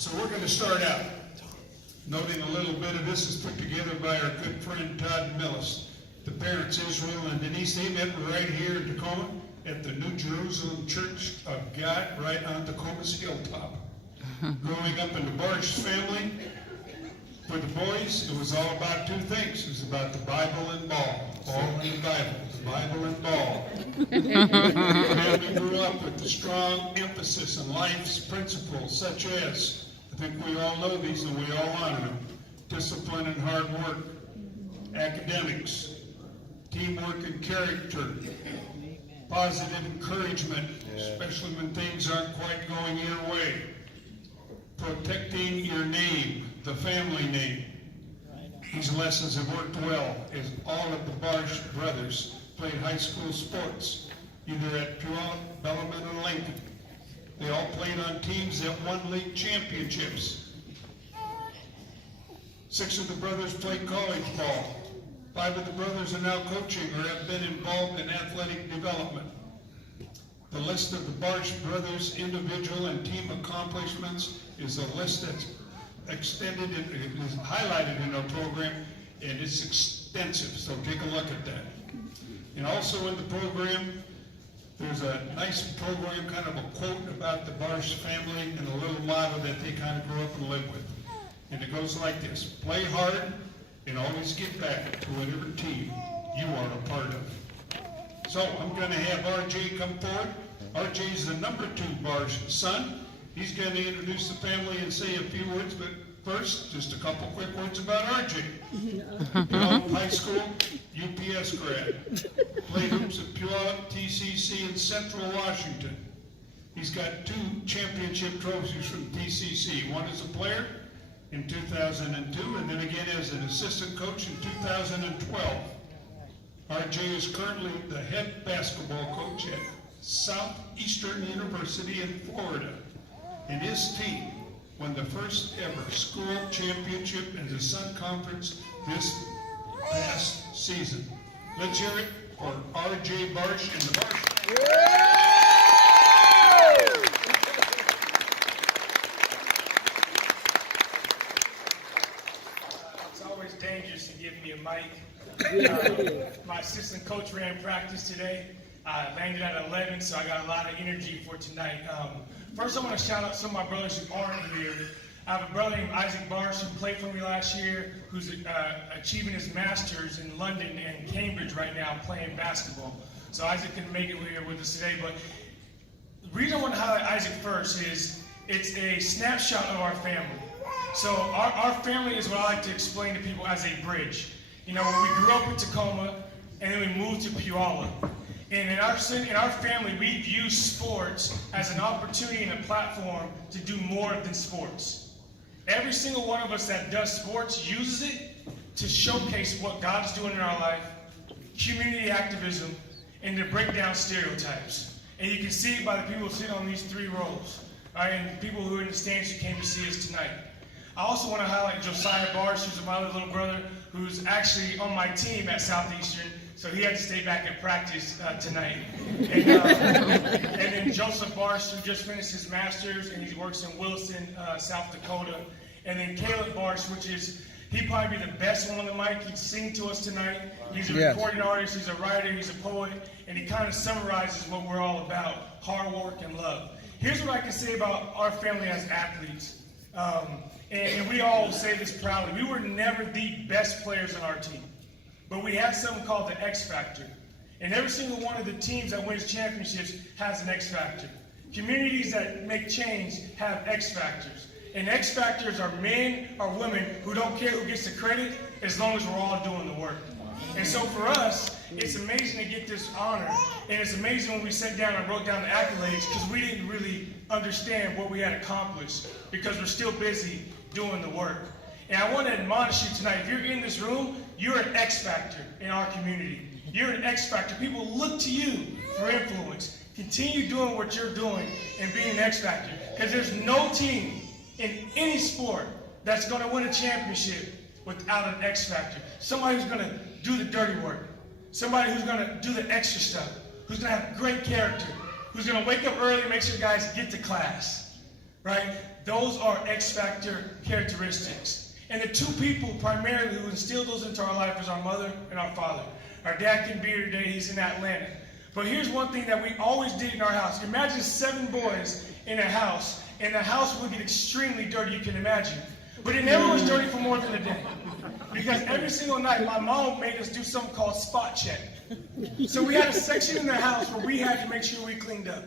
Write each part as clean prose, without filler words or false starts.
So we're going to start out noting a little bit of this is put together by our good friend Todd Millis. The parents Israel and Denise, they met right here in Tacoma at the New Jerusalem Church of God right on Tacoma's hilltop. Growing up in the Barsh family, for the boys, it was all about two things. It was about the Bible and ball. Ball in the Bible. The Bible and ball. And we grew up with the strong emphasis on life's principles, such as, I think we all know these and we all honor them: discipline and hard work, academics, teamwork and character, positive encouragement, especially when things aren't quite going your way, protecting your name, the family name. These lessons have worked well as all of the Barsh brothers played high school sports, either at Puyallup, Bellarmine, or Lincoln. They all played on teams that won league championships. 6 of the brothers played college ball. 5 of the brothers are now coaching or have been involved in athletic development. The list of the Barsh brothers' individual and team accomplishments is a list that's extended, it is highlighted in our program, and it's extensive, so take a look at that. And also in the program, there's a nice program, kind of a quote about the Barsh family and a little motto that they kind of grew up and live with. And it goes like this: play hard and always get back to whatever team you are a part of. So I'm going to have RJ come forward. RJ is the number 2 Barsh son. He's going to introduce the family and say a few words, but first, just a couple quick words about RJ. Puyallup High School, UPS grad. Played hoops at Puyallup, TCC, in Central Washington. He's got 2 championship trophies from TCC. One as a player in 2002, and then again as an assistant coach in 2012. RJ is currently the head basketball coach at Southeastern University in Florida. And his team won the first ever school championship in the Sun Conference this past season. Let's hear it for RJ Barsh and the Barsh. It's always dangerous to give me a mic. My assistant coach ran practice today. Landed at 11, so I got a lot of energy for tonight. First, I want to shout out some of my brothers who aren't here. I have a brother named Isaac Barsh who played for me last year, who's achieving his master's in London and Cambridge right now playing basketball. So Isaac can make it here with us today. But the reason I want to highlight Isaac first is it's a snapshot of our family. So our family is what I like to explain to people as a bridge. You know, when we grew up in Tacoma and then we moved to Puyallup. And in our family, we view sports as an opportunity and a platform to do more than sports. Every single one of us that does sports uses it to showcase what God's doing in our life, community activism, and to break down stereotypes. And you can see it by the people sitting on these 3 rows, right? And people who are in the stands who came to see us tonight. I also want to highlight Josiah Barsh, who's my other little brother, who's actually on my team at Southeastern. So he had to stay back at practice tonight. And then Joseph Barsh, who just finished his master's, and he works in Williston, South Dakota. And then Caleb Barsh, he'd probably be the best one on the mic. He'd sing to us tonight. He's a recording artist, he's a writer, he's a poet, and he kind of summarizes what we're all about: hard work and love. Here's what I can say about our family as athletes. And we all say this proudly. We were never the best players on our team. But we have something called the X Factor. And every single one of the teams that wins championships has an X Factor. Communities that make change have X Factors. And X Factors are men or women who don't care who gets the credit as long as we're all doing the work. And so for us, it's amazing to get this honor. And it's amazing when we sat down and wrote down the accolades, because we didn't really understand what we had accomplished because we're still busy doing the work. And I want to admonish you tonight, if you're in this room, you're an X factor in our community. You're an X factor. People look to you for influence. Continue doing what you're doing and being an X factor. Because there's no team in any sport that's going to win a championship without an X factor. Somebody who's going to do the dirty work. Somebody who's going to do the extra stuff. Who's going to have great character. Who's going to wake up early and make sure guys get to class. Right? those are X factor characteristics. And the two people primarily who instilled those into our life is our mother and our father. Our dad can be here today, he's in Atlanta. But here's one thing that we always did in our house. Imagine 7 boys in a house, and the house would get extremely dirty, you can imagine. But it never was dirty for more than a day. Because every single night, my mom made us do something called spot check. So we had a section in the house where we had to make sure we cleaned up.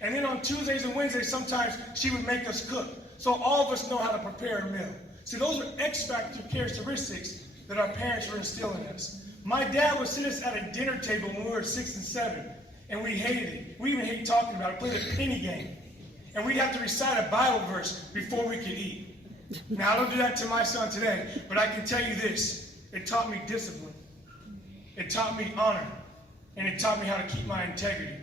And then on Tuesdays and Wednesdays, sometimes she would make us cook. So all of us know how to prepare a meal. So those are X factor characteristics that our parents were instilling in us. My dad would sit us at a dinner table when we were 6 and 7, and we hated it. We even hated talking about it, played a penny game. And we'd have to recite a Bible verse before we could eat. Now, I don't do that to my son today, but I can tell you this. It taught me discipline. It taught me honor. And it taught me how to keep my integrity.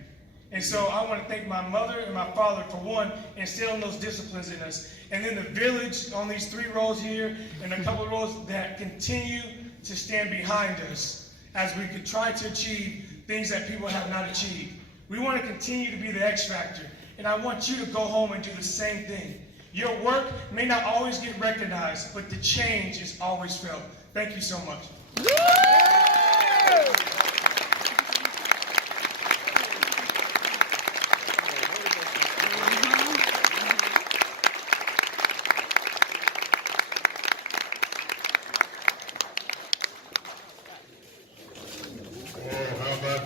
And so I want to thank my mother and my father for, one, instilling those disciplines in us. And then the village on these 3 rows here and a couple of rows that continue to stand behind us as we could try to achieve things that people have not achieved. We want to continue to be the X factor. And I want you to go home and do the same thing. Your work may not always get recognized, but the change is always felt. Thank you so much.